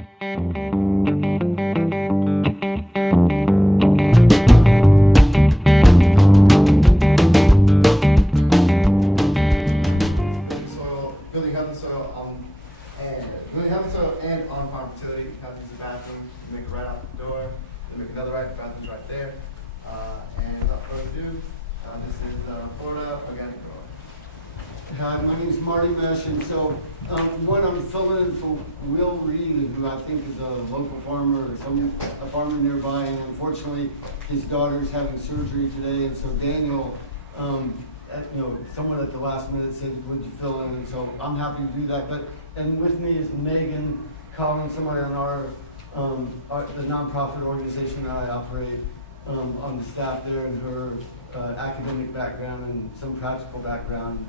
Building healthy soil and on-farm fertility. You have to use the bathroom. You make it right out the door. You make another right. The bathroom's right there. And without further ado, this is Florida Organic Grower. Hi, my name is Marty Mesh, and so I'm filling in for Will Reed, who I think is a local farmer or a farmer nearby, and unfortunately his daughter's having surgery today, and so Daniel, someone at the last minute said, would you fill in? And so I'm happy to do that. And with me is Megan Collins, somebody on our the nonprofit organization that I operate, on the staff there, and her academic background and some practical background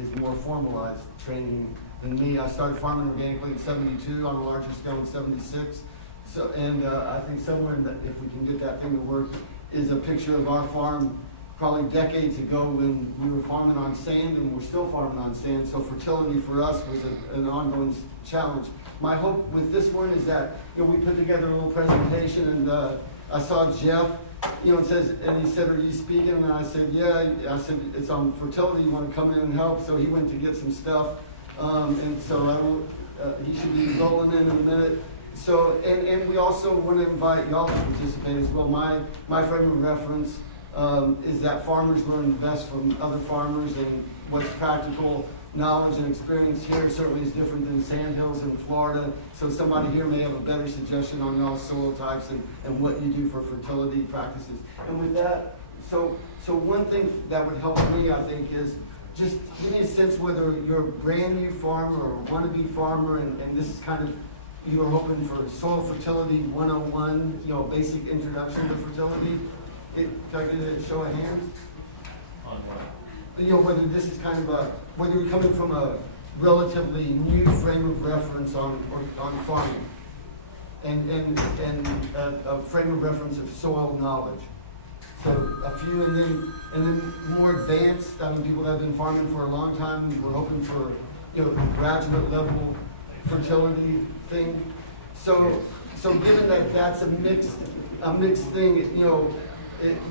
is more formalized training than me. I started farming organically in '72 on a larger scale in '76. So, and I think somewhere in if we can get that thing to work, is a picture of our farm probably decades ago when we were farming on sand, and we're still farming on sand. So fertility for us was an ongoing challenge. My hope with this one is that we put together a little presentation, and I saw Jeff, it says, and he said, "Are you speaking?" And I said, "Yeah." I said, "It's on fertility. You want to come in and help?" So he went to get some stuff, and so he should be rolling in a minute. So, and we also want to invite y'all to participate as well. My frame of reference is that farmers learn the best from other farmers, and what's practical knowledge and experience here certainly is different than sandhills in Florida. So somebody here may have a better suggestion on y'all's soil types and what you do for fertility practices. And with that, so one thing that would help me, I think, is just give me a sense whether you're a brand new farmer or wannabe farmer, and this is kind of, you're hoping for soil fertility 101, basic introduction to fertility. Can I get a show of hands? On what? Whether this is kind of whether you're coming from a relatively new frame of reference on farming, and a frame of reference of soil knowledge. So a few, and then more advanced. People that have been farming for a long time. We're hoping for graduate level fertility thing. So given that that's a mixed thing,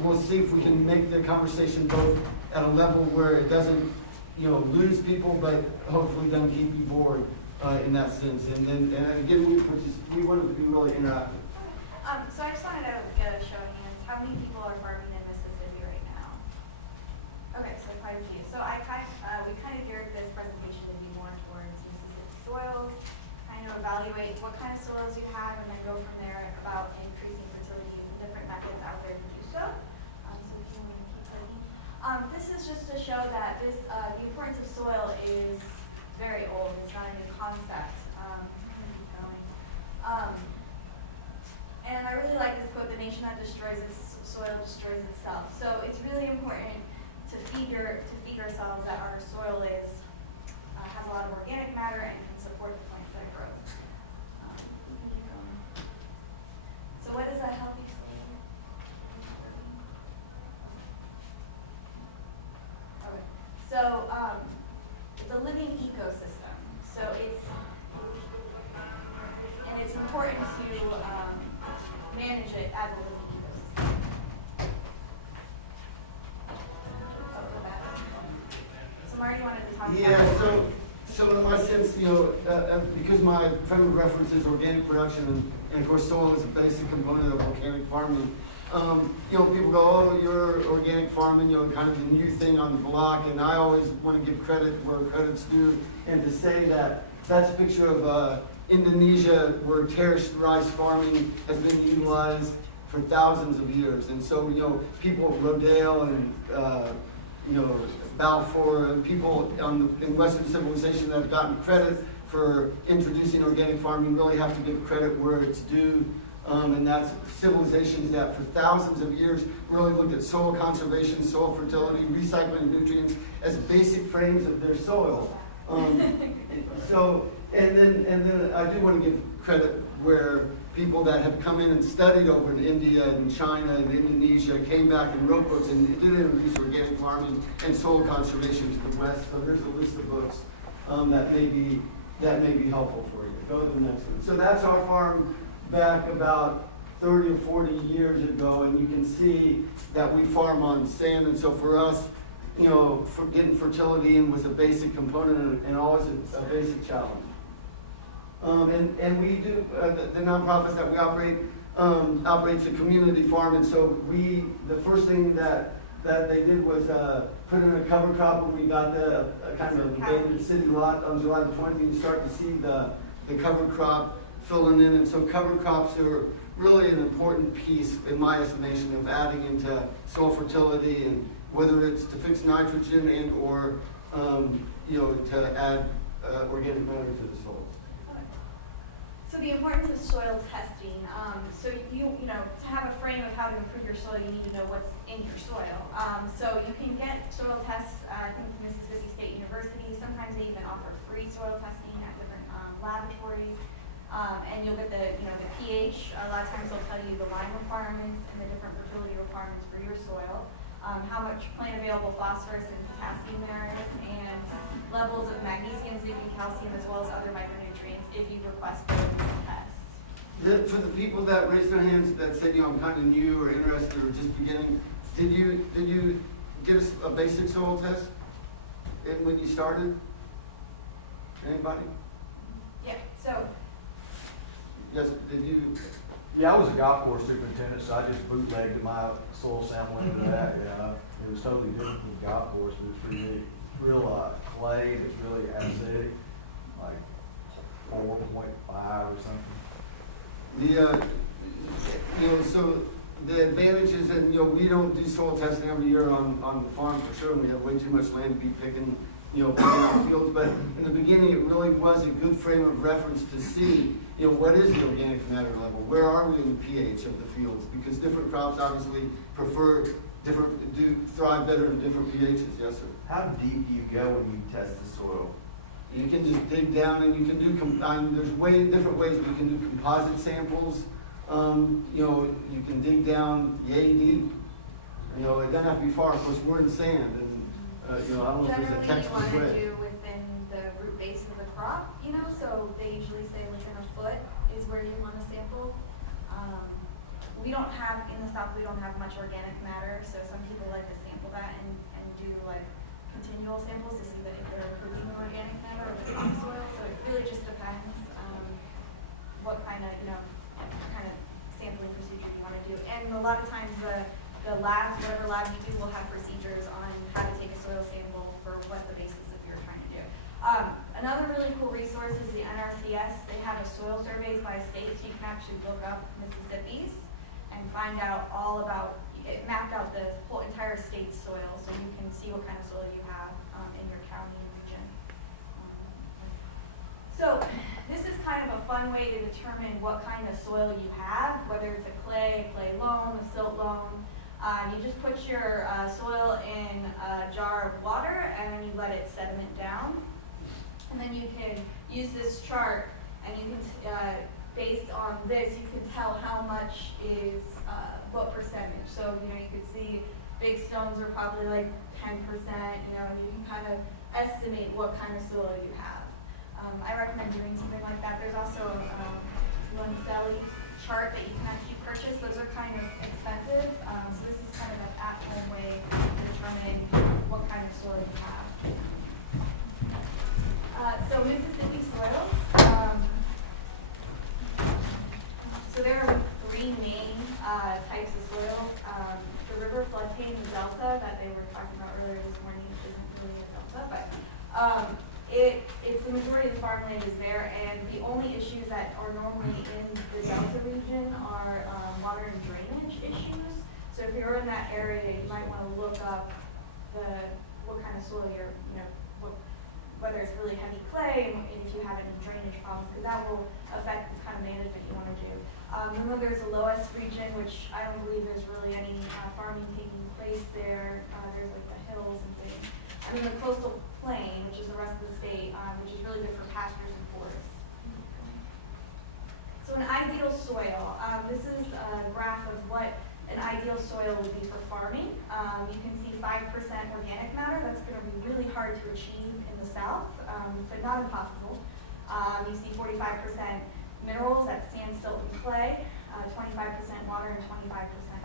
we'll see if we can make the conversation both at a level where it doesn't, lose people, but hopefully doesn't keep you bored in that sense. And again, we wanted to be really interactive. So I just wanted to get a show of hands. How many people are farming in Mississippi right now? Okay, so quite a few. So we kind of geared this presentation to be more towards Mississippi soils, kind of evaluate what kind of soils you have, and then go from there about increasing fertility and different methods out there to do so. So if you want to keep looking. This is just to show that the importance of soil is very old. It's not a new concept. Keep going. And I really like this quote: "The nation that destroys its soil destroys itself." So it's really important to feed ourselves that our soil has a lot of organic matter and can support the plants that grow. Keep going. So what is a healthy soil? Okay. So it's a living ecosystem. So it's important to manage it as a living ecosystem. So Marty wanted to talk about. Yeah. So in my sense, because my frame of reference is organic production, and of course soil is a basic component of organic farming. People go, "Oh, you're organic farming," kind of the new thing on the block, and I always want to give credit where credit's due, and to say that that's a picture of Indonesia, where terraced rice farming has been utilized for thousands of years. And so, people, Rodale and, Balfour, and people in Western civilization that have gotten credit for introducing organic farming really have to give credit where it's due. And that's civilizations that for thousands of years really looked at soil conservation, soil fertility, recycling nutrients as basic frames of their soil. And then I do want to give credit where people that have come in and studied over in India and China and Indonesia came back and wrote books and did introduce organic farming and soil conservation to the West. So there's a list of books that may be that may be helpful for you. Go to the next one. So that's our farm back about 30 or 40 years ago, and you can see that we farm on sand, and so for us, you know, for getting fertility in was a basic component and always a basic challenge. And we do, the nonprofit that we operate, operates a community farm, and so the first thing that they did was put in a cover crop when we got the kind of abandoned city lot on July the 20th. You start to see the cover crop filling in, and so cover crops are really an important piece, in my estimation, of adding into soil fertility, and whether it's to fix nitrogen and or you know, to add organic matter to the soil. So the importance of soil testing. So you know, to have a frame of how to improve your soil, you need to know what's in your soil. So you can get soil tests, I think Mississippi State University, sometimes they even offer free soil testing at different laboratories. And you'll get the pH. A lot of times they'll tell you the lime requirements and the different fertility requirements for your soil. How much plant available phosphorus and potassium there is, and levels of magnesium, zinc, and calcium, as well as other micronutrients if you request those tests. For the people that raised their hands that said, you know, I'm kind of new or interested or just beginning, did you get a basic soil test when you started? Anybody? Yeah. So. Yes. Did you? Yeah, I was a golf course superintendent, so I just bootlegged my soil sample into that. Yeah, it was totally different from the golf course, but it's really real clay, and it's really acidic, like 4.5 or something. You know, so the advantages, and you know, we don't do soil testing every year on the farm for sure, and we have way too much land to be picking out fields. But in the beginning, it really was a good frame of reference to see, you know, what is the organic matter level? Where are we in the pH of the fields? Because different crops obviously thrive better in different pHs. Yes, sir. How deep do you go when you test the soil? You can just dig down, and you can do. There's different ways we can do composite samples. You know, you can dig down yay deep. You know, it doesn't have to be far. Of course, we're in sand, and you know, I don't know if there's a Generally, textbook you want to way. do within the root base of the crop, you know, so they usually say within a foot is where you want to sample. We don't have, in the South, we don't have much organic matter, so some people like to sample that and do like continual samples to see that if they're improving the organic matter of the topsoil. So it really just depends what kind of sampling procedure you want to do. And a lot of times the labs, whatever lab you do, will have procedures on how to take a soil sample for what the basis of you're trying to do. Another really cool resource is the NRCS. They have a soil surveys by state, so you can actually look up Mississippi's and find out all about, it mapped out the whole entire state's soil, so you can see what kind of soil you have in your county and region. So this is kind of a fun way to determine what kind of soil you have, whether it's a clay loam, a silt loam. You just put your soil in a jar of water, and then you let it sediment down. And then you can use this chart, and you can, based on this, you can tell how much is what percentage. So, you know, you could see big stones are probably like 10%, you know, and you can kind of estimate what kind of soil you have. I recommend doing something like that. There's also a Lunselli chart that you can actually purchase. Those are kind of expensive. So this is kind of an at-home way of determining what kind of soil you have. So Mississippi soils. So there are three main types of soils. The river floodplain, the delta that they were talking about earlier this morning, isn't really a delta, but it's the majority of the farmland is there, and the only issues that are normally in the delta region are water and drainage issues. So if you're in that area, you might want to look up what kind of soil you're, whether it's really heavy clay, and if you have any drainage problems, because that will affect the kind of management you want to do. Then there's the lowest region, which I don't believe there's really any farming taking place there. There's like the hills and things. And then the coastal plain, which is the rest of the state, which is really good for pastures and forests. So an ideal soil. This is a graph of what an ideal soil would be for farming. You can see 5% organic matter. That's going to be really hard to achieve in the South, but not impossible. You see 45% minerals, that's sand, silt, and clay, 25% water, and 25%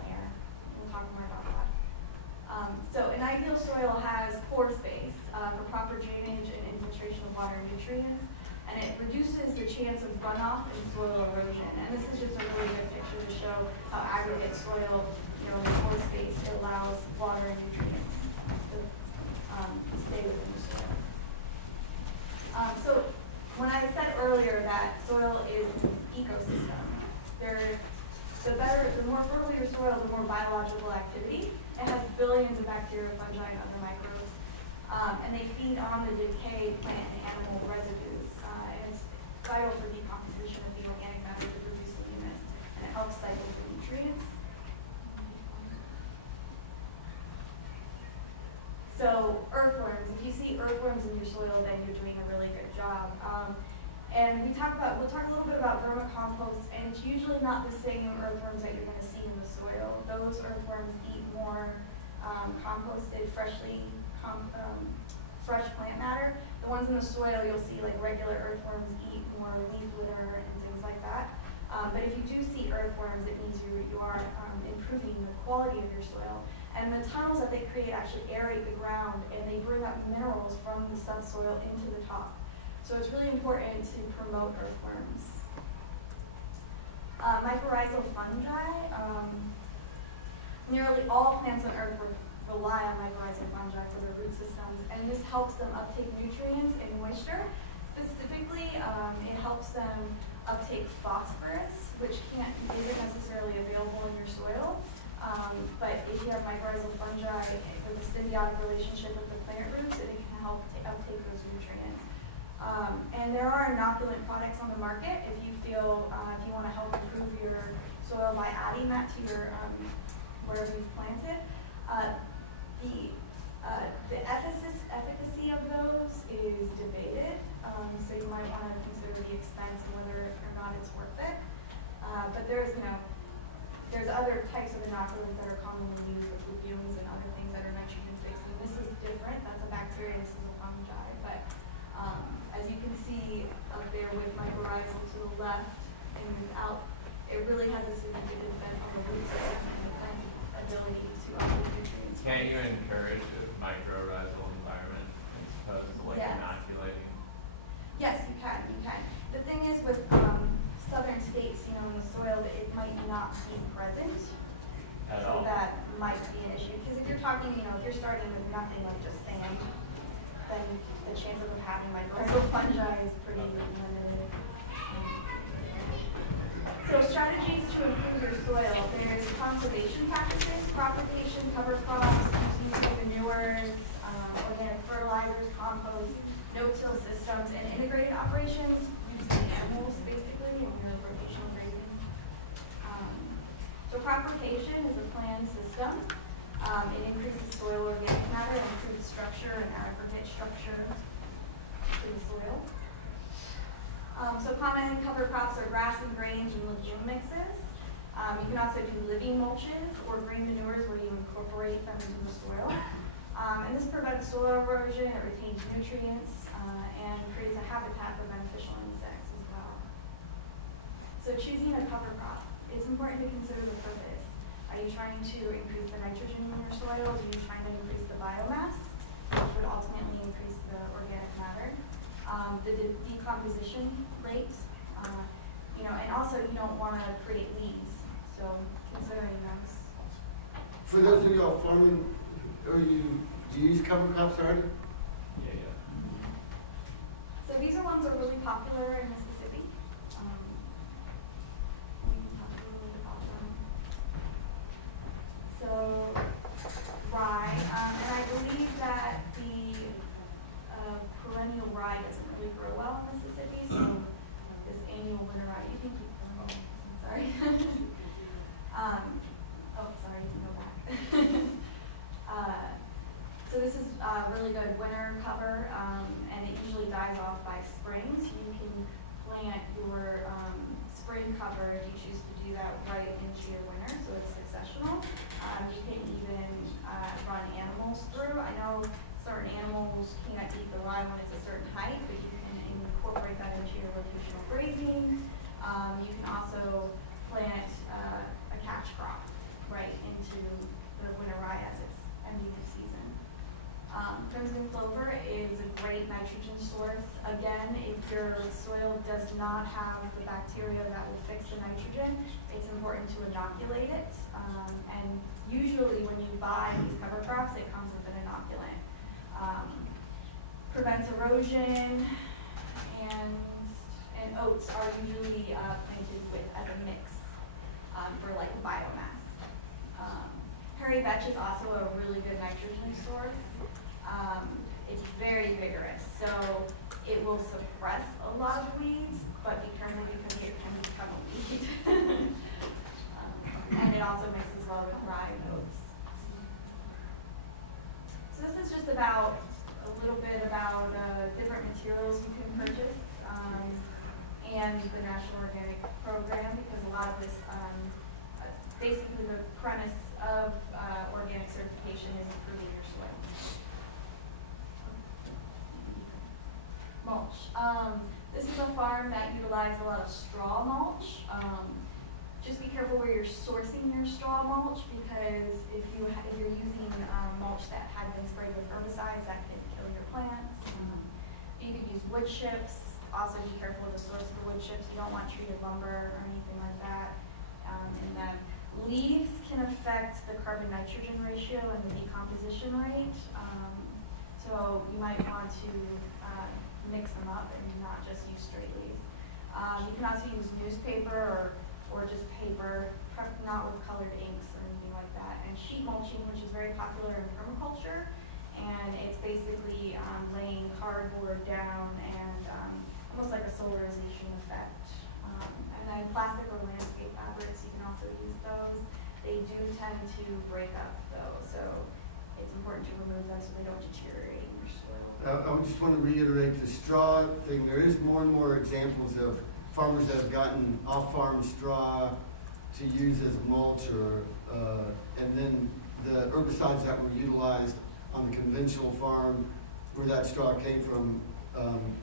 air. We'll talk more about that. So an ideal soil has pore space for proper drainage and infiltration of water and nutrients, and it reduces the chance of runoff and soil erosion. And this is just a really good picture to show how aggregate soil, with pore space, it allows water and nutrients to stay within the soil. So when I said earlier that soil is an ecosystem, the more fertile your soil, the more biological activity. It has billions of bacteria, fungi, and other microbes, and they feed on the decayed plant and animal residues. And it's vital for decomposition of the organic matter to produce humus, and it helps cycle the nutrients. So earthworms, if you see earthworms in your soil, then you're doing a really good job. And we'll talk a little bit about vermicompost, and it's usually not the same earthworms that you're going to see in the soil. Those earthworms eat more composted, fresh plant matter. The ones in the soil, you'll see like regular earthworms eat more leaf litter and things like that. But if you do see earthworms, it means you are improving the quality of your soil. And the tunnels that they create actually aerate the ground, and they bring up minerals from the subsoil into the top. So it's really important to promote earthworms. Mycorrhizal fungi. Nearly all plants on Earth rely on mycorrhizal fungi for their root systems, and this helps them uptake nutrients and moisture. Specifically, it helps them uptake phosphorus, which isn't necessarily available in your soil. But if you have mycorrhizal fungi with a symbiotic relationship with the plant roots, it can help uptake those nutrients. And there are inoculant products on the market if you feel if you want to help improve your soil by adding that to your wherever you've planted. The efficacy of those is debated, so you might want to consider the expense and whether or not it's worth it. But there's other types of inoculants that are commonly used with legumes and other things that are nitrogen fixed. And this is different. That's a bacteria. This is a fungi. But as you can see up there with mycorrhizal to the left and out, it really has a significant effect on the root system and the plant's ability to uptake nutrients. Can't you encourage a mycorrhizal environment as opposed to like Yes. inoculating? Yes, you can. The thing is with southern states, in the soil, that it might not be present. At So all? that might be an issue. Because if you're talking, if you're starting with nothing like just sand, then the chances of having mycorrhizal fungi is pretty limited. So strategies to improve your soil. There's conservation practices, propagation, cover crops, using manures, organic fertilizers, compost, no-till systems, and integrated operations using animals basically in your rotational grazing. So propagation is a planned system. It increases soil organic matter and improves structure and aggregate structure in the soil. So common cover crops are grass and grains and legume mixes. You can also do living mulches or green manures where you incorporate them into the soil. And this prevents soil erosion, it retains nutrients, and creates a habitat for beneficial insects as well. So choosing a cover crop, it's important to consider the purpose. Are you trying to increase the nitrogen in your soil? Are you trying to increase the biomass, which would ultimately increase the organic matter? The decomposition rate, and also you don't want to create weeds, so considering those. For those of y'all farming, do you use cover crops already? Yeah. So these are ones that are really popular in Mississippi. We can talk a little bit about them. So rye, and I believe that the perennial rye doesn't really grow well in Mississippi, so this annual winter rye, you can keep going. Sorry. Sorry, you can go back. So this is really good winter cover, and it usually dies off by spring, so you can plant your spring cover if you choose to do that right into your winter, so it's successional. You can even run animals through. I know certain animals can't eat the rye when it's a certain height, but you can incorporate that into your rotational grazing. You can also plant a catch crop right into the winter rye as it's ending the season. Crimson clover is a great nitrogen source. Again, if your soil does not have the bacteria that will fix the nitrogen, it's important to inoculate it. And usually when you buy these cover crops, it comes with an inoculant. Prevents erosion, and oats are usually planted with as a mix for like biomass. Hairy vetch is also a really good nitrogen source. It's very vigorous, so it will suppress a lot of weeds, but be careful because it can become a weed. And it also mixes well with rye and oats. So this is just about a little bit about different materials you can purchase and the National Organic Program, because a lot of this, basically the premise of organic certification is improving your soil. Mulch. This is a farm that utilizes a lot of straw mulch. Just be careful where you're sourcing your straw mulch, because if you're using mulch that had been sprayed with herbicides, that can kill your plants. You could use wood chips. Also be careful with the source of the wood chips. You don't want treated lumber or anything like that. And then leaves can affect the carbon nitrogen ratio and the decomposition rate. So you might want to mix them up and not just use straight leaves. You can also use newspaper or just paper, not with colored inks or anything like that. And sheet mulching, which is very popular in permaculture, and it's basically laying cardboard down and almost like a solarization effect. And then plastic or landscape fabrics, you can also use those. They do tend to break up though, so it's important to remove them so they don't deteriorate in your soil. I just want to reiterate the straw thing. There is more and more examples of farmers that have gotten off-farm straw to use as mulch, or and then the herbicides that were utilized on the conventional farm where that straw came from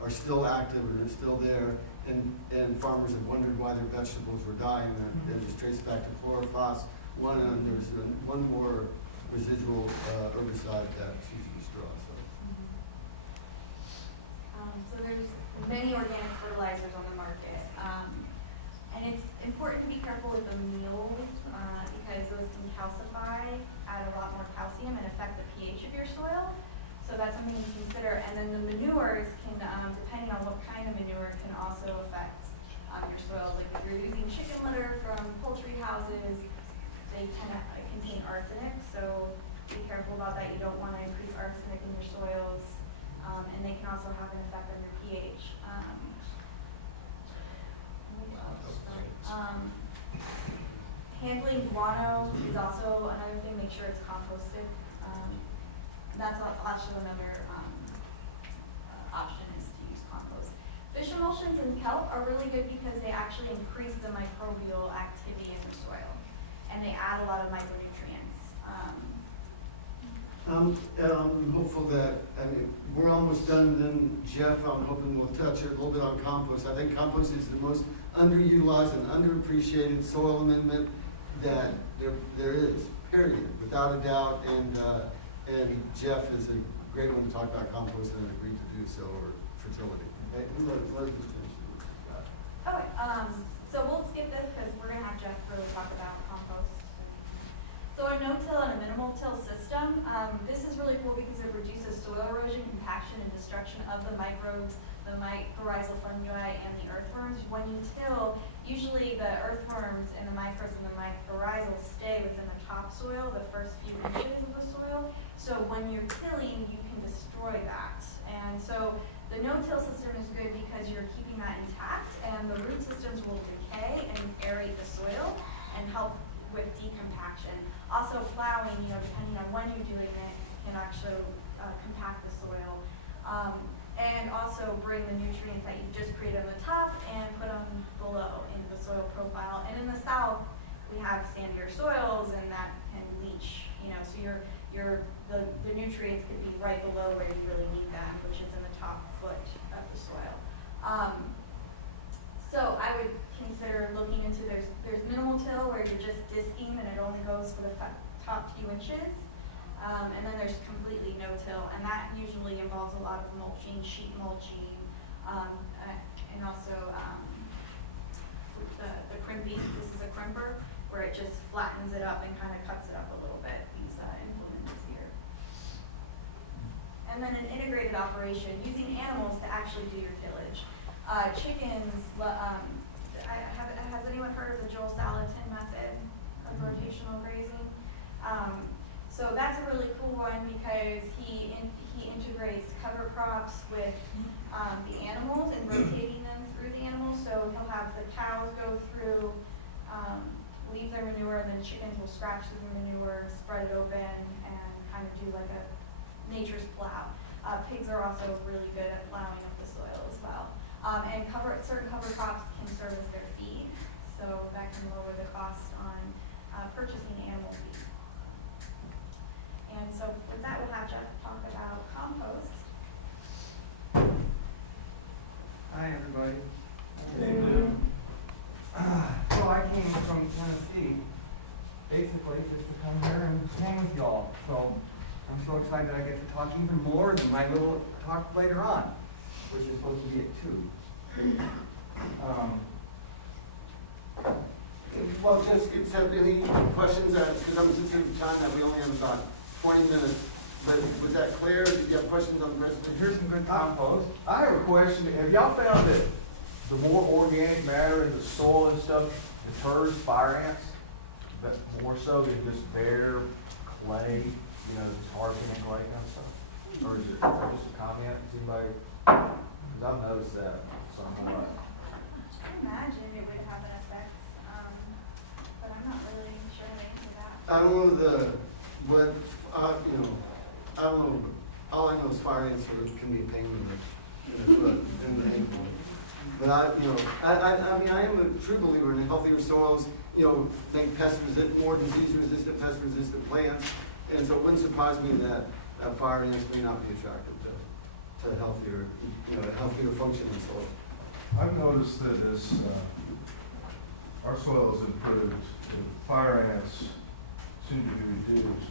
are still active and are still there, and farmers have wondered why their vegetables were dying, and it's traced back to chlorophos 1, and there's one more residual herbicide that's used in straw. So there's many organic fertilizers on the market, and it's important to be careful with the meals because those can calcify, add a lot more calcium, and affect the pH of your soil. So that's something to consider. And then the manures can, depending on what kind of manure, can also affect your soils. Like if you're using chicken litter from poultry houses, they tend to contain arsenic, so be careful about that. You don't want to increase arsenic in your soils, and they can also have an effect on your pH. Handling guano is also another thing. Make sure it's composted. That's actually another option is to use compost. Fish emulsions and kelp are really good because they actually increase the microbial activity in the soil, and they add a lot of micronutrients. I'm hopeful that, we're almost done, then Jeff, I'm hoping we'll touch a little bit on compost. I think compost is the most underutilized and underappreciated soil amendment that there is, period, without a doubt. And Jeff is a great one to talk about compost, and agreed to do so, or fertility. Okay, let us finish. Okay, so we'll skip this because we're going to have Jeff really talk about compost. So a no-till and a minimal till system, this is really cool because it reduces soil erosion, compaction, and destruction of the microbes, the mycorrhizal fungi, and the earthworms. When you till, usually the earthworms and the microbes and the mycorrhizal stay within the topsoil, the first few inches of the soil. So when you're tilling, you can destroy that. And so the no-till system is good because you're keeping that intact, and the root systems will decay and aerate the soil and help with decompaction. Also plowing, depending on when you're doing it, can actually compact the soil. And also bring the nutrients that you just created on the top and put them below into the soil profile. And in the south, we have sandier soils, and that can leach, so the nutrients could be right below where you really need them, which is in the top foot of the soil. So I would consider looking into, there's minimal till where you're just disking and it only goes for the top few inches. And then there's completely no till, and that usually involves a lot of mulching, sheet mulching, and also the crimping. This is a crimper where it just flattens it up and kind of cuts it up a little bit, these implements here. And then an integrated operation, using animals to actually do your tillage. Chickens, has anyone heard of the Joel Salatin method of rotational grazing? So that's a really cool one because he integrates cover crops with the animals and rotating them through the animals. So he'll have the cows go through, leave their manure, and then chickens will scratch through the manure, spread it open, and kind of do like a nature's plow. Pigs are also really good at plowing up the soil as well. And certain cover crops can serve as their feed, so that can lower the cost on purchasing animal feed. And so with that, we'll have Jeff talk about compost. Hi, everybody. So I came from Tennessee, basically just to come here and hang with y'all. So I'm so excited I get to talk even more than my little talk later on, which is supposed to be at 2. Well, just accept any questions, because I'm sensitive to time that we only have about 20 minutes. But was that clear? Did you have questions on the presentation? Here's some good compost. I have a question. Have y'all found that the more organic matter in the soil and stuff deters fire ants? But more so than just bare clay, tar and clay kind of stuff? Or is it just a comment? Does anybody? Because I've noticed that somewhat. I imagine it would have an effect, but I'm not really sure the answer to that. I don't know I don't know. All I know is fire ants can be a pain in the foot, in the ankle. But I am a true believer in healthier soils. Think more disease-resistant, pest-resistant plants, and so it wouldn't surprise me that fire ants may not be attracted to healthier, healthier functioning soil. I've noticed that as our soil has improved, the fire ants seem to be reduced.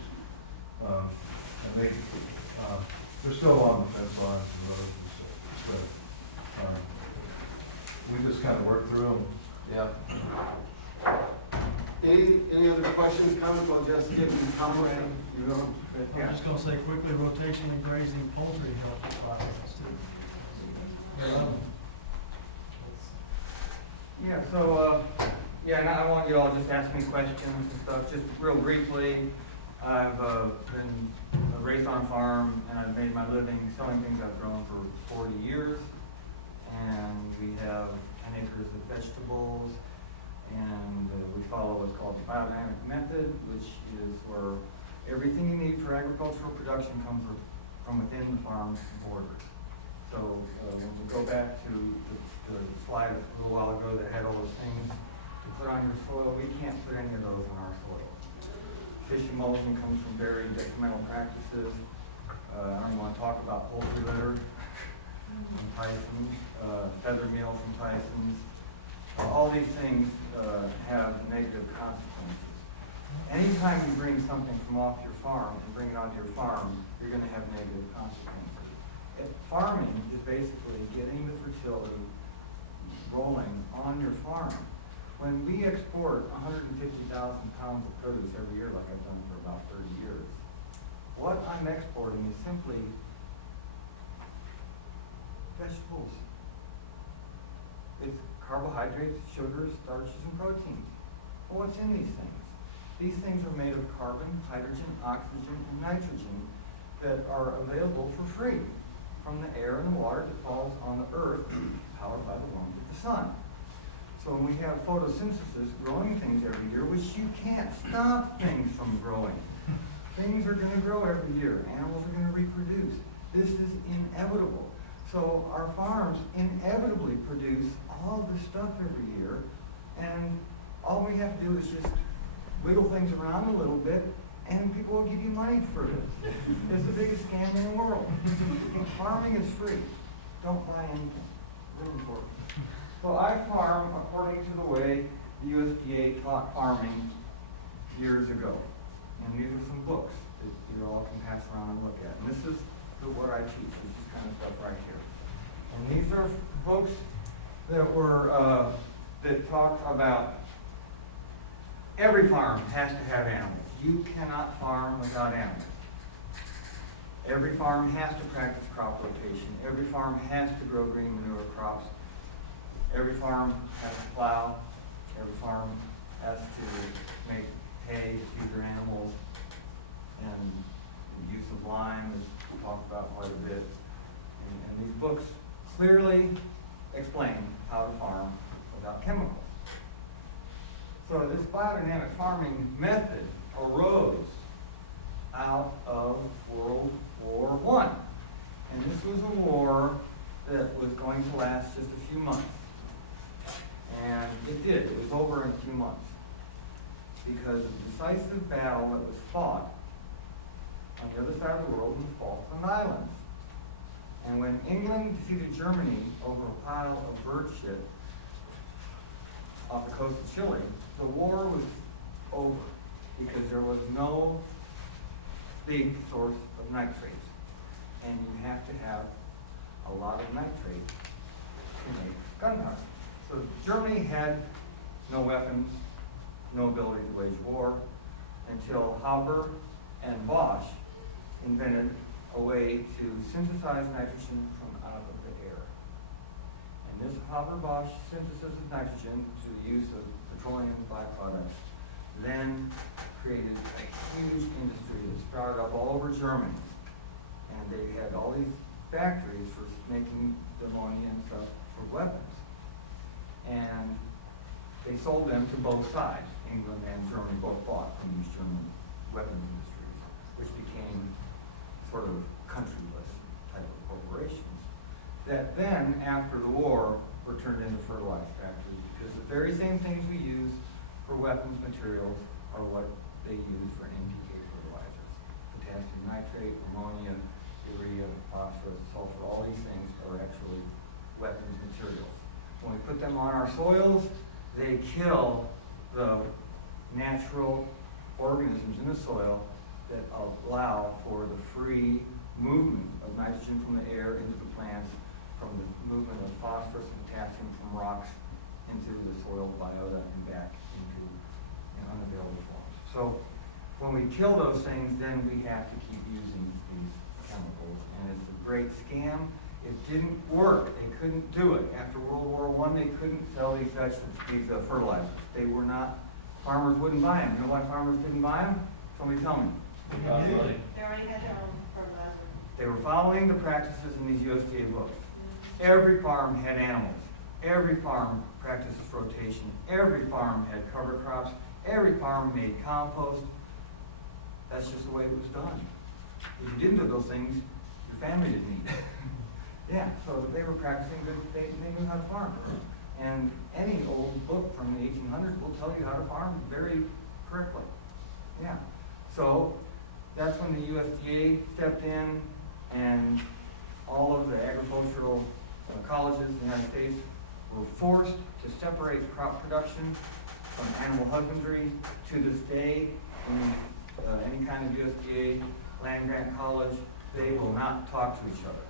And they're still on the fence lines and roads and stuff, but we just kind of work through them. Yeah. Any other questions, comments? I'll just give you comments. I'm just going to say quickly, rotation and grazing poultry helps fire ants too. Yeah, so, and I want you all just to ask me questions and stuff, just real briefly. I've been raised on a farm, and I've made my living selling things I've grown for 40 years. And we have 10 acres of vegetables, and we follow what's called the biodynamic method, which is where everything you need for agricultural production comes from within the farm's borders. So when we go back to the slide a little while ago that had all those things to put on your soil, we can't put any of those on our soil. Fish emulsion comes from very detrimental practices. I don't even want to talk about poultry litter from Tyson's, feather meal from Tyson's. All these things have negative consequences. Anytime you bring something from off your farm and bring it onto your farm, you're going to have negative consequences. Farming is basically getting the fertility rolling on your farm. When we export 150,000 pounds of produce every year, like I've done for about 30 years, what I'm exporting is simply vegetables. It's carbohydrates, sugars, starches, and proteins. Well, what's in these things? These things are made of carbon, hydrogen, oxygen, and nitrogen that are available for free from the air and the water that falls on the earth, powered by the warmth of the sun. So when we have photosynthesis growing things every year, which you can't stop things from growing. Things are going to grow every year. Animals are going to reproduce. This is inevitable. So our farms inevitably produce all this stuff every year, and all we have to do is just wiggle things around a little bit, and people will give you money for it. It's the biggest scam in the world. Farming is free. Don't buy anything. real important. So I farm according to the way the USDA taught farming years ago. And these are some books that you all can pass around and look at. And this is what I teach. This is kind of stuff right here. And these are books that were that talked about every farm has to have animals. You cannot farm without animals. Every farm has to practice crop rotation. Every farm has to grow green manure crops. Every farm has to plow. Every farm has to make hay to feed their animals. And the use of lime is talked about quite a bit. And these books clearly explain how to farm without chemicals. So this biodynamic farming method arose out of World War I. And this was a war that was going to last just a few months. And it did. It was over in a few months. Because the decisive battle that was fought on the other side of the world in the Falkland Islands. And when England defeated Germany over a pile of bird shit off the coast of Chile, the war was over because there was no big source of nitrates. And you have to have a lot of nitrate to make gunpowder. So Germany had no weapons, no ability to wage war, until Haber and Bosch invented a way to synthesize nitrogen from out of the air. And this Haber-Bosch synthesis of nitrogen through the use of petroleum byproducts then created a huge industry that started up all over Germany. And they had all these factories for making ammonia and stuff for weapons. And they sold them to both sides. England and Germany both bought from these German weapons industries, which became sort of countryless type of corporations. That then, after the war, were turned into fertilizer factories because the very same things we use for weapons materials are what they use for NPK fertilizers. Potassium nitrate, ammonia, urea, phosphorus, sulfur, all these things are actually weapons materials. When we put them on our soils, they kill the natural organisms in the soil that allow for the free movement of nitrogen from the air into the plants, from the movement of phosphorus and potassium from rocks into the soil biota and back into unavailable forms. So when we kill those things, then we have to keep using these chemicals. And it's a great scam. It didn't work. They couldn't do it. After World War I, they couldn't sell these fertilizers. They were not, farmers wouldn't buy them. You know why farmers didn't buy them? Somebody tell me. Really? They already had their own fertilizer. They were following the practices in these USDA books. Every farm had animals. Every farm practiced rotation. Every farm had cover crops. Every farm made compost. That's just the way it was done. If you didn't do those things, your family didn't eat. Yeah, so they were practicing good, they knew how to farm. And any old book from the 1800s will tell you how to farm very correctly. Yeah, so that's when the USDA stepped in, and all of the agricultural colleges in the United States were forced to separate crop production from animal husbandry. To this day, in any kind of USDA land-grant college, they will not talk to each other.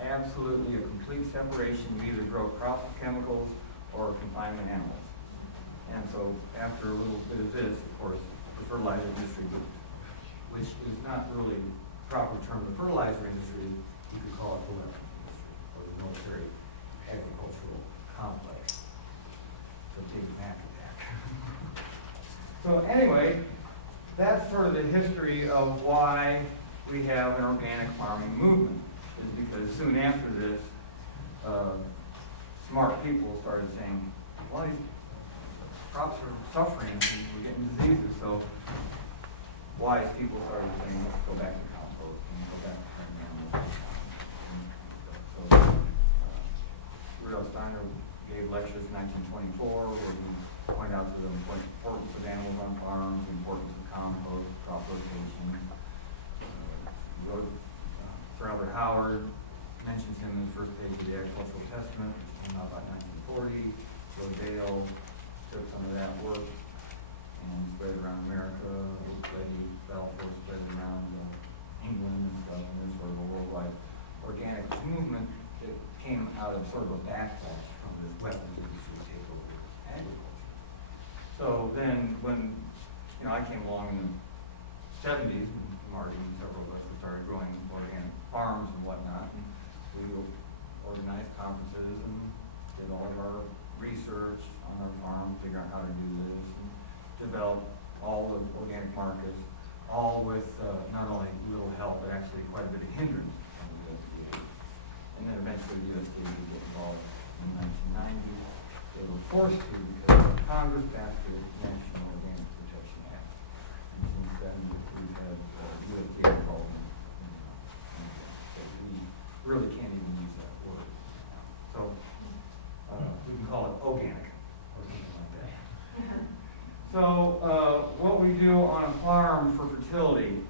Absolutely a complete separation. You either grow crops with chemicals or confinement animals. And so after a little bit of this, of course, the fertilizer industry, which is not really the proper term, the fertilizer industry, you could call it the weapons industry, or the military agricultural complex. The big Mac attack. So anyway, that's sort of the history of why we have an organic farming movement. Is because soon after this, smart people started saying, well, these crops are suffering and we're getting diseases, so wise people started saying, let's go back to compost and go back to training animals. So Rudolf Steiner gave lectures in 1924 where he pointed out to the importance of animals on farms, the importance of compost, crop rotation. Sir Albert Howard mentions him in the first page of the Agricultural Testament, which came out about 1940. So Dale took some of that work and spread it around America. Lady Balfour spread it around England and stuff, and there's sort of a worldwide organic movement that came out of sort of a backlash from this weapons industry takeover agriculture. So then when, I came along in the 70s, and Marty and several of us started growing organic farms and whatnot, and we organized conferences and did all of our research on our farm, figure out how to do this, and develop all the organic markets, all with not only little help, but actually quite a bit of hindrance from the USDA. And then eventually the USDA would get involved in 1990. They were forced to because Congress passed the National Organic Protection Act. And since then, we've had USDA involvement that we really can't even use that word. So we can call it organic or something like that. So what we do on a farm for fertility,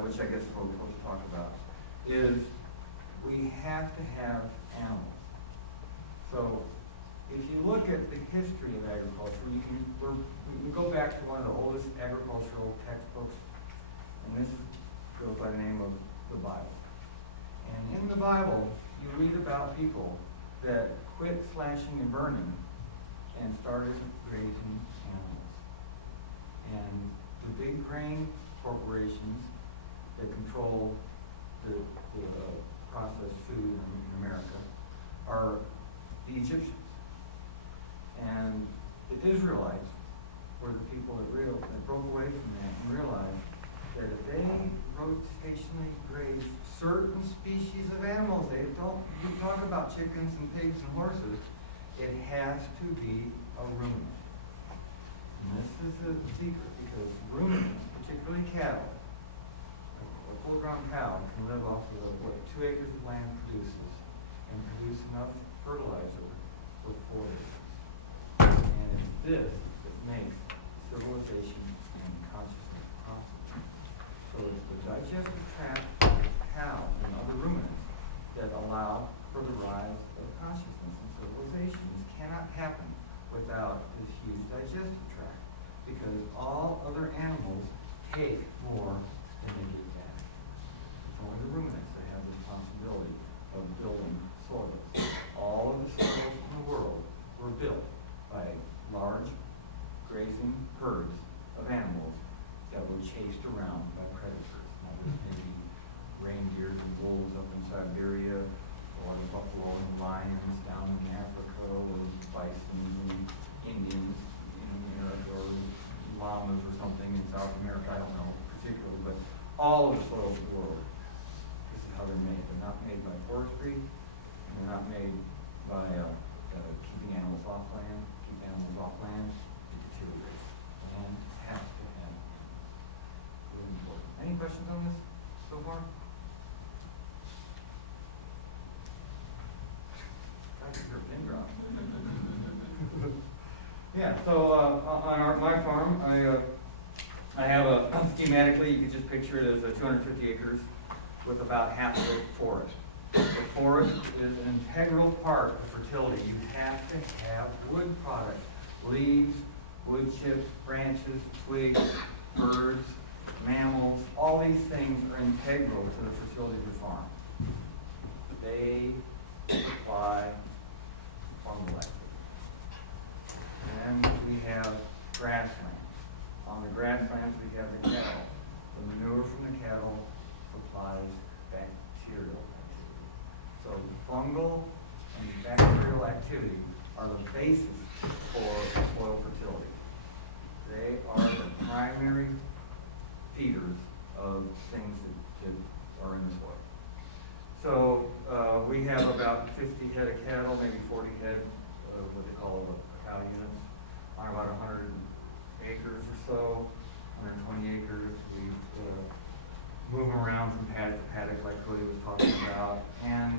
which I guess is what we're supposed to talk about, is we have to have animals. So if you look at the history of agriculture, we can go back to one of the oldest agricultural textbooks, and this goes by the name of the Bible. And in the Bible, you read about people that quit slashing and burning and started grazing animals. And the big grain corporations that control the processed food in America are the Egyptians. And the Israelites were the people that broke away from that and realized that if they rotationally graze certain species of animals, you talk about chickens and pigs and horses, it has to be a ruminant. And this is the secret, because ruminants, particularly cattle, a full-grown cow can live off of what 2 acres of land produces and produce enough fertilizer for 4 acres. And it's this that makes civilization and consciousness possible. So it's the digestive tract of cows and other ruminants that allow for the rise of consciousness and civilization. This cannot happen without this huge digestive tract, because all other animals take more than they give back. It's only the ruminants that have the responsibility of building soils. All of the soils in the world were built by large grazing herds of animals that were chased around by predators. Now, this may be reindeers and bulls up in Siberia, or the buffalo and lions down in Africa, or bisons and Indians in Europe, or llamas or something in South America. I don't know particularly, but all of the soils of the world, this is how they're made. They're not made by forestry, and they're not made by keeping animals off land. Keep animals off land, it deteriorates. Land has to have really important. Any questions on this so far? I can hear a pin drop. Yeah, so on my farm, I have schematically, you can just picture it as 250 acres with about half of it forest. The forest is an integral part of fertility. You have to have wood products, leaves, wood chips, branches, twigs, birds, mammals. All these things are integral to the fertility of the farm. They supply fungal activity. And we have grassland. On the grasslands, we have the cattle. The manure from the cattle supplies bacterial activity. So fungal and bacterial activity are the basis for soil fertility. They are the primary feeders of things that are in the soil. So we have about 50 head of cattle, maybe 40 head of what they call cow units, on about 100 acres or so, 120 acres. We move them around from paddock to paddock, like Cody was talking about. And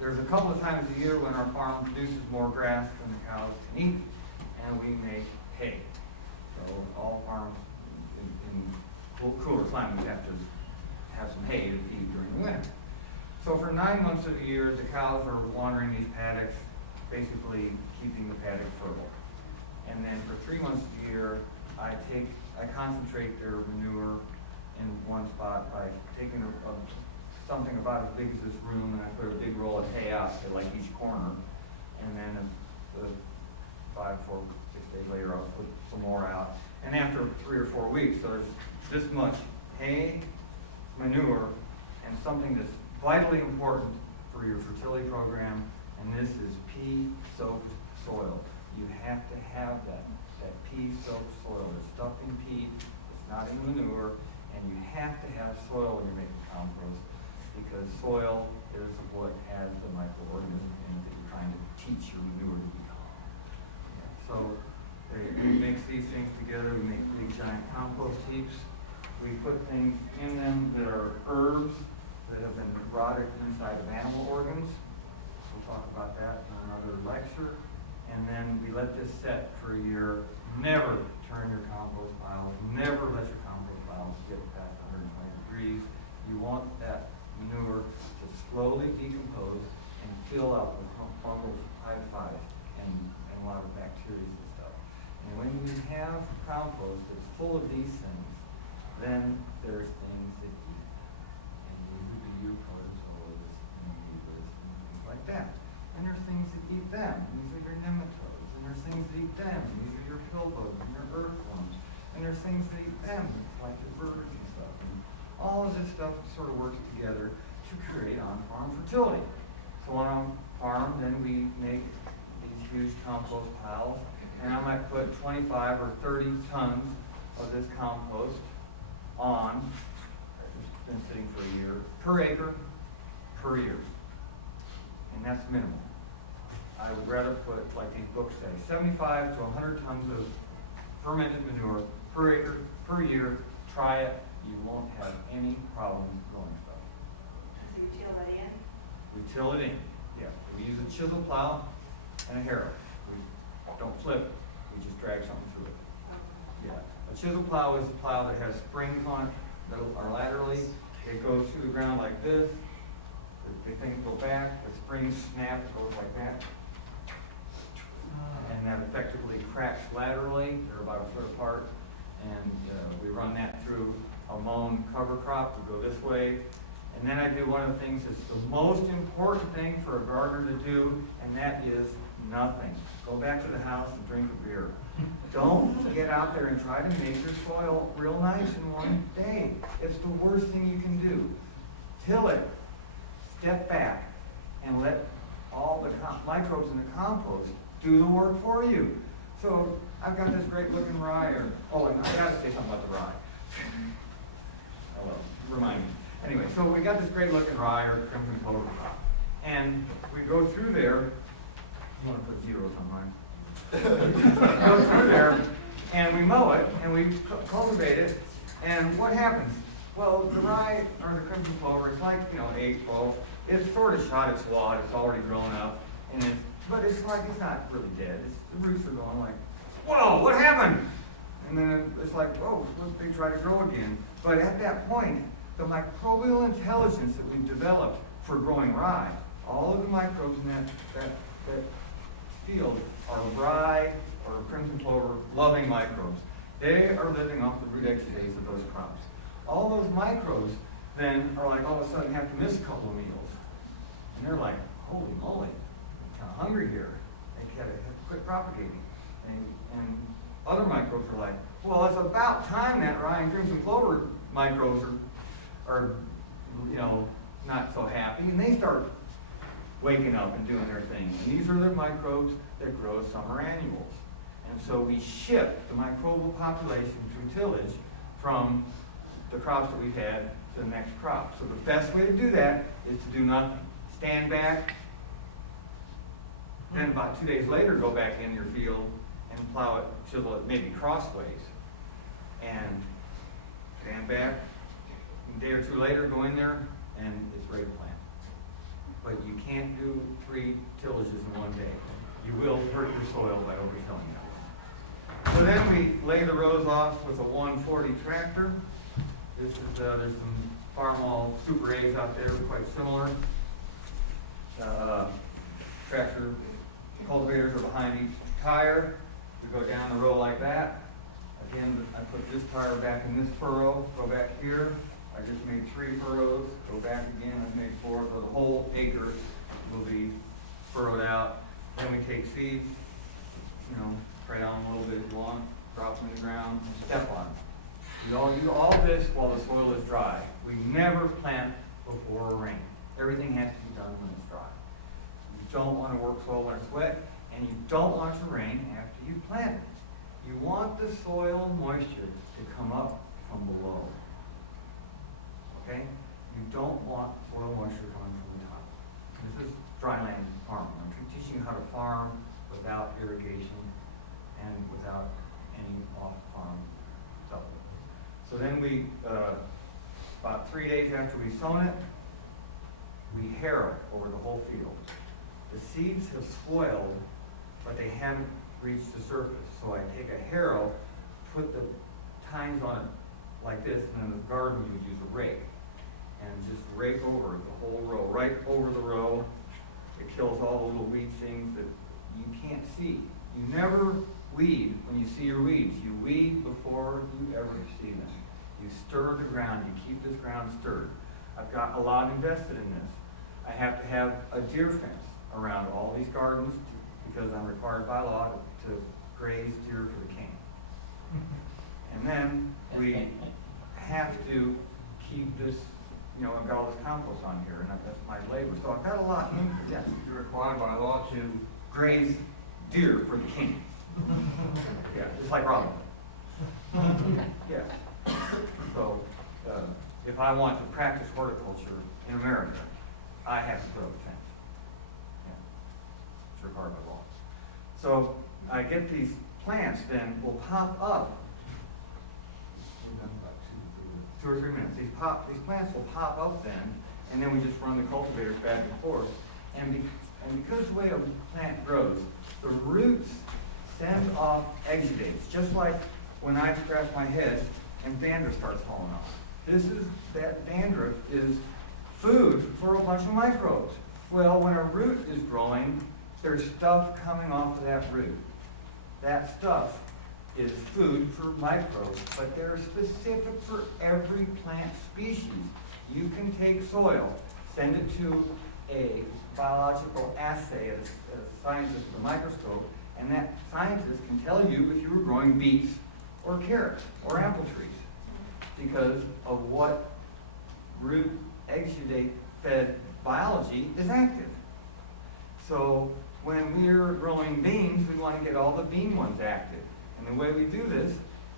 there's a couple of times a year when our farm produces more grass than the cows can eat, and we make hay. So all farms in cooler climates have to have some hay to feed during the winter. So for 9 9 months of the year, the cows are wandering these paddocks, basically keeping the paddock fertile. And then for 3 months of the year, I concentrate their manure in one spot by taking something about as big as this room, and I put a big roll of hay out at like each corner. And then 5, 4, 6 days later, I'll put some more out. And after 3 or 4 weeks, so there's this much hay, manure, and something that's vitally important for your fertility program, and this is pea-soaked soil. You have to have that pea-soaked soil. It's stuffed in peat, it's not in manure, and you have to have soil when you're making compost, because soil is what has the microorganisms in it that you're trying to teach your manure to become. So we mix these things together, we make big giant compost heaps. We put things in them that are herbs that have been rotted inside of animal organs. We'll talk about that in another lecture. And then we let this set for a year. Never turn your compost piles. Never let your compost piles get past 120 degrees. You want that manure to slowly decompose and fill up with fungal hyphae and a lot of bacteria and stuff. And when you have compost that's full of these things, then there's things that eat. And these would be your protozoas and amoebas and things like that. And there's things that eat them. These are your nematodes. And there's things that eat them. These are your pillbugs and your earthworms. And there's things that eat them, like the birds and stuff. And all of this stuff sort of works together to create on-farm fertility. So on a farm, then we make these huge compost piles. And I might put 25 or 30 tons of this compost on, it's been sitting for a year, per acre, per year. And that's minimal. I would rather put, like these books say, 75 to 100 tons of fermented manure per acre, per year. Try it. You won't have any problems growing stuff. So you till that in? We till it in. Yeah. We use a chisel plow and a harrow. We don't flip it. We just drag something through it. Yeah. A chisel plow is a plow that has springs on it that are laterally. It goes through the ground like this. The things go back, the springs snap, it goes like that. And that effectively cracks laterally. They're about a foot apart. And we run that through a mown cover crop to go this way. And then I do one of the things that's the most important thing for a gardener to do, and that is nothing. Go back to the house and drink a beer. Don't get out there and try to make your soil real nice in one day. It's the worst thing you can do. Till it, step back, and let all the microbes in the compost do the work for you. So I've got this great looking rye, and I gotta say something about the rye. Oh well, remind me. Anyway, so we got this great looking rye or crimson clover crop. And we go through there, you want to put zeros on mine. Go through there, and we mow it, and we cultivate it, and what happens? Well, the rye or the crimson clover, it's like, 8, 12. It's sort of shot its wad, it's already grown up, but it's not really dead. The roots are going like, whoa, what happened? And then it's like, whoa, they try to grow again. But at that point, the microbial intelligence that we've developed for growing rye, all of the microbes in that field are rye or crimson clover loving microbes. They are living off the root exudates of those crops. All those microbes then are like all of a sudden have to miss a couple of meals. And they're like, holy moly, I'm kind of hungry here. They have to quit propagating. And other microbes are like, well, it's about time that rye and crimson clover microbes are not so happy, and they start waking up and doing their thing. And these are the microbes that grow summer annuals. And so we shift the microbial population through tillage from the crops that we've had to the next crop. So the best way to do that is to do nothing. Stand back, then about 2 days later go back in your field and plow it, chisel it maybe crossways. And stand back, a day or two later go in there and it's ready to plant. But you can't do 3 tillages in one day. You will hurt your soil by overtilling it. So then we lay the rows off with a 140 tractor. This is there's some Farmall Super A's out there, quite similar. tractor cultivators are behind each tire. We go down the row like that. Again, I put this tire back in this furrow, go back here. I just made 3 furrows, go back again, I've made 4, so the whole acre will be furrowed out. Then we take seeds, you know, spray on them a little bit if you want, drop them in the ground, and step on them. We all do all this while the soil is dry. We never plant before rain. Everything has to be done when it's dry. You don't want to work soil when it's wet, and you don't want to rain after you plant it. You want the soil moisture to come up from below. Okay? You don't want soil moisture coming from the top. This is dryland farming. I'm teaching you how to farm without irrigation and without any off-farm stuff. So then we, about 3 days after we've sown it, we harrow over the whole field. The seeds have spoiled, but they haven't reached the surface. So I take a harrow, put the tines on it like this, and in the garden you would use a rake. And just rake over the whole row, right over the row. It kills all the little weed things that you can't see. You never weed when you see your weeds. You weed before you ever see them. You stir the ground, you keep this ground stirred. I've got a lot invested in this. I have to have a deer fence around all these gardens because I'm required by law to graze deer for the king. And then we have to keep this, you know, I've got all this compost on here, and that's my labor. So I've got a lot. Yes, you're required by law to graze deer for the king. Yeah, just like Robin. Yeah. So if I want to practice horticulture in America, I have to put up a fence. Yeah. It's required by law. So I get these plants then will pop up. We've done about 2 or 3 minutes. These plants will pop up then, and then we just run the cultivators back and forth. And because the way a plant grows, the roots send off exudates, just like when I scratch my head and dandruff starts falling off. That dandruff is food for a bunch of microbes. Well, when a root is growing, there's stuff coming off of that root. That stuff is food for microbes, but they're specific for every plant species. You can take soil, send it to a biological assay, a scientist with a microscope, and that scientist can tell you if you were growing beets or carrots or apple trees because of what root exudate-fed biology is active. So when we're growing beans, we want to get all the bean ones active. And the way we do this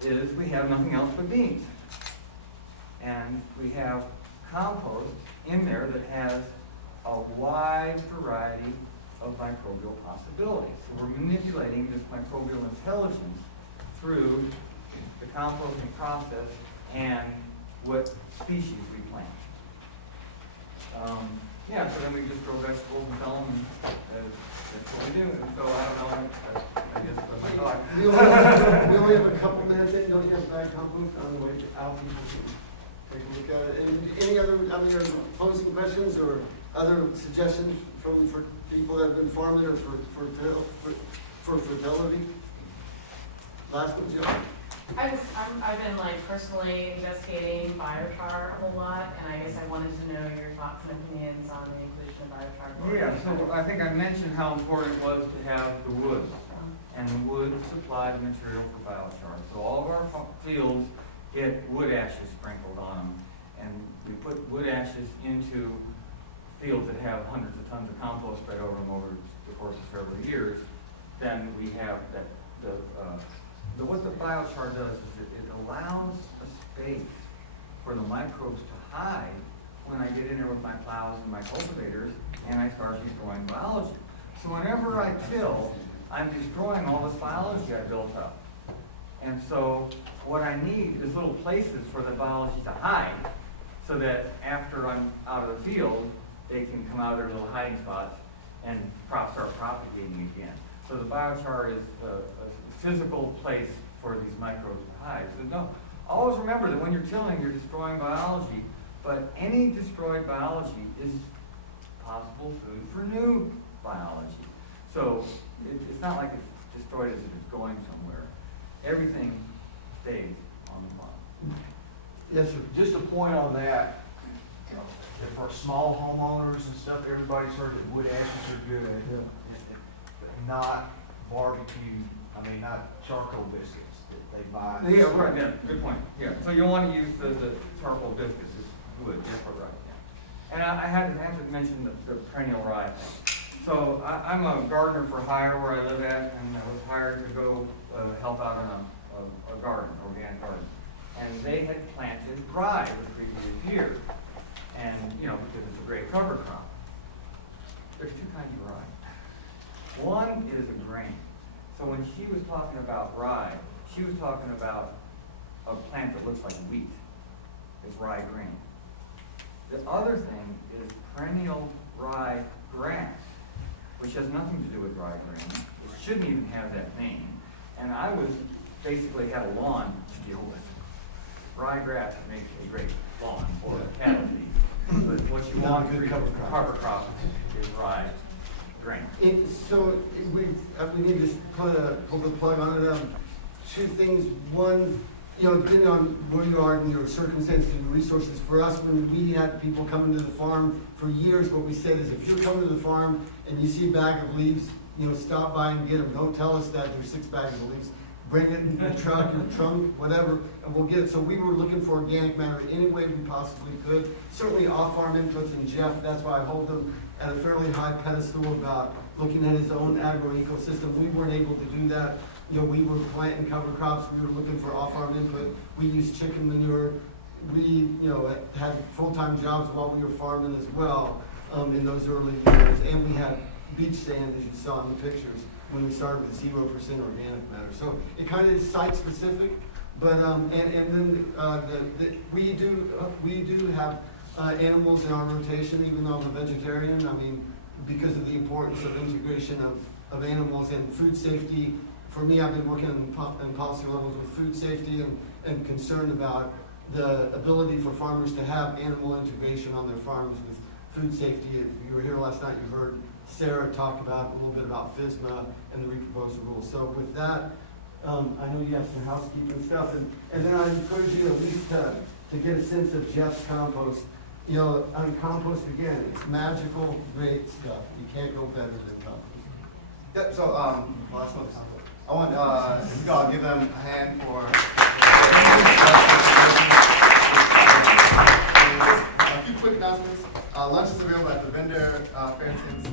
is we have nothing else but beans. And we have compost in there that has a wide variety of microbial possibilities. So we're manipulating this microbial intelligence through the composting process and what species we plant. Yeah, so then we just grow vegetables and sell them, and that's what we do. And so I don't know, I guess that's my thought. We only have a couple minutes in, don't you have bag compost on the way out? Take a look at it. And any other posing questions or other suggestions for people that have been farming or for fertility? Last one, Joe. I've been like personally investigating biochar a whole lot, and I guess I wanted to know your thoughts and opinions on the inclusion of biochar. Yeah, so I think I mentioned how important it was to have the wood, and the wood supplied material for biochar. So all of our fields get wood ashes sprinkled on them, and we put wood ashes into fields that have hundreds of tons of compost spread over them over the course of several years. Then we have that what the biochar does is it allows a space for the microbes to hide when I get in there with my plows and my cultivators and I start destroying biology. So whenever I till, I'm destroying all this biology I built up. And so what I need is little places for the biology to hide so that after I'm out of the field, they can come out of their little hiding spots and start propagating again. So the biochar is a physical place for these microbes to hide. So always remember that when you're tilling, you're destroying biology, but any destroyed biology is possible food for new biology. So it's not like it's destroyed as if it's going somewhere. Everything stays on the farm. Yes, sir. Just a point on that, that for small homeowners and stuff, everybody's heard that wood ashes are good. But not barbecue, not charcoal biscuits that they buy. Yeah, right, yeah, good point, yeah. So you'll want to use the charcoal biscuits as wood, that's what, right, yeah. And I had to mention the perennial rye thing. So I'm a gardener for hire where I live at, and I was hired to go help out on a garden, organic garden. And they had planted rye the previous year, and, because it's a great cover crop. There's two kinds of rye. One is a grain. So when she was talking about rye, she was talking about a plant that looks like wheat. It's rye grain. The other thing is perennial rye grass, which has nothing to do with rye grain. It shouldn't even have that name. And I basically had a lawn to deal with. Rye grass makes a great lawn or cattle feed. But what you want for your cover crop is rye grain. We need to pull the plug on it. Two things. One, depending on where you are in your circumstances and resources. For us, when we had people coming to the farm for years, what we said is, if you're coming to the farm and you see a bag of leaves, stop by and get them. Don't tell us that there's 6 bags of leaves. Bring it in the truck, in the trunk, whatever, and we'll get it. So we were looking for organic matter any way we possibly could. Certainly off-farm inputs, and Jeff, that's why I hold him at a fairly high pedestal about looking at his own agro-ecosystem. We weren't able to do that. We were planting cover crops. We were looking for off-farm input. We used chicken manure. We, had full-time jobs while we were farming as well in those early years. And we had beach sand, as you saw in the pictures, when we started with 0% organic matter. So it kind of is site specific, but and then we do have animals in our rotation, even though I'm a vegetarian. Because of the importance of integration of animals and food safety. For me, I've been working in policy levels with food safety and concerned about the ability for farmers to have animal integration on their farms with food safety. If you were here last night, you heard Sarah talk about a little bit about FSMA and the reproposed rules. So with that, I know you have some housekeeping stuff, and then I encourage you at least to get a sense of Jeff's compost. Compost, again, it's magical, great stuff. You can't go better than compost. Yep, so, last one. I want, if you all give them a hand for a few quick announcements. Lunch is available at the vendor fair tents